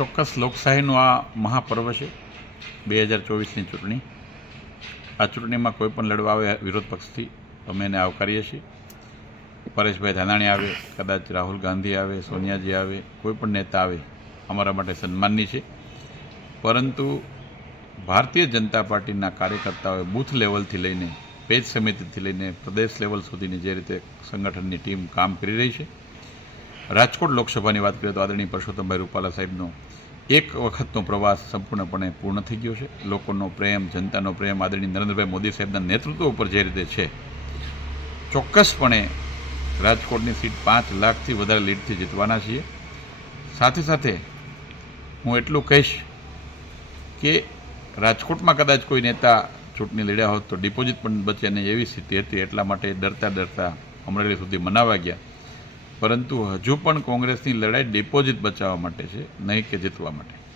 ચોક્કસ લોકશાહીનું આ મહાપર્વ છે. બે હજાર ચોવીસની ચૂંટણી. આ ચૂંટણીમાં કોઈ પણ લડવા આવે વિરોધ પક્ષથી અમે એને આવકારીએ છીએ. પરેશભાઈ ધાનાણી આવે, કદાચ રાહુલ ગાંધી આવે, સોનિયાજી આવે, કોઈ પણ નેતા આવે, અમારા માટે સન્માનની છે. પરંતુ ભારતીય જનતા પાર્ટીના કાર્યકર્તાઓએ બૂથ લેવલથી લઈને, પેજ સમિતિથી લઈને, પ્રદેશ લેવલ સુધીની જે રીતે સંગઠનની ટીમ કામ કરી રહી છે રાજકોટ લોકસભાની વાત કરીએ તો આદરણીય પરસોત્તમભાઈ રૂપાલા સાહેબનો એક વખતનો પ્રવાસ સંપૂર્ણપણે પૂર્ણ થઈ ગયો છે. લોકોનો પ્રેમ, જનતાનો પ્રેમ, આદરણીય નરેન્દ્રભાઈ મોદી સાહેબના નેતૃત્વ ઉપર જે રીતે છે, ચોક્કસપણે રાજકોટની સીટ પાંચ લાખથી વધારે લીડથી જીતવાના છીએ. સાથે સાથે હું એટલું કહીશ કે રાજકોટમાં કદાચ કોઈ નેતા ચૂંટણી લડ્યા હોત તો ડિપોઝિટ પણ બચે નહીં એવી સ્થિતિ હતી. એટલા માટે ડરતા ડરતા અમરેલી સુધી મનાવા ગયા. પરંતુ હજુ પણ કોંગ્રેસની લડાઈ ડિપોઝિટ બચાવવા માટે છે નહીં કે જીતવા માટે.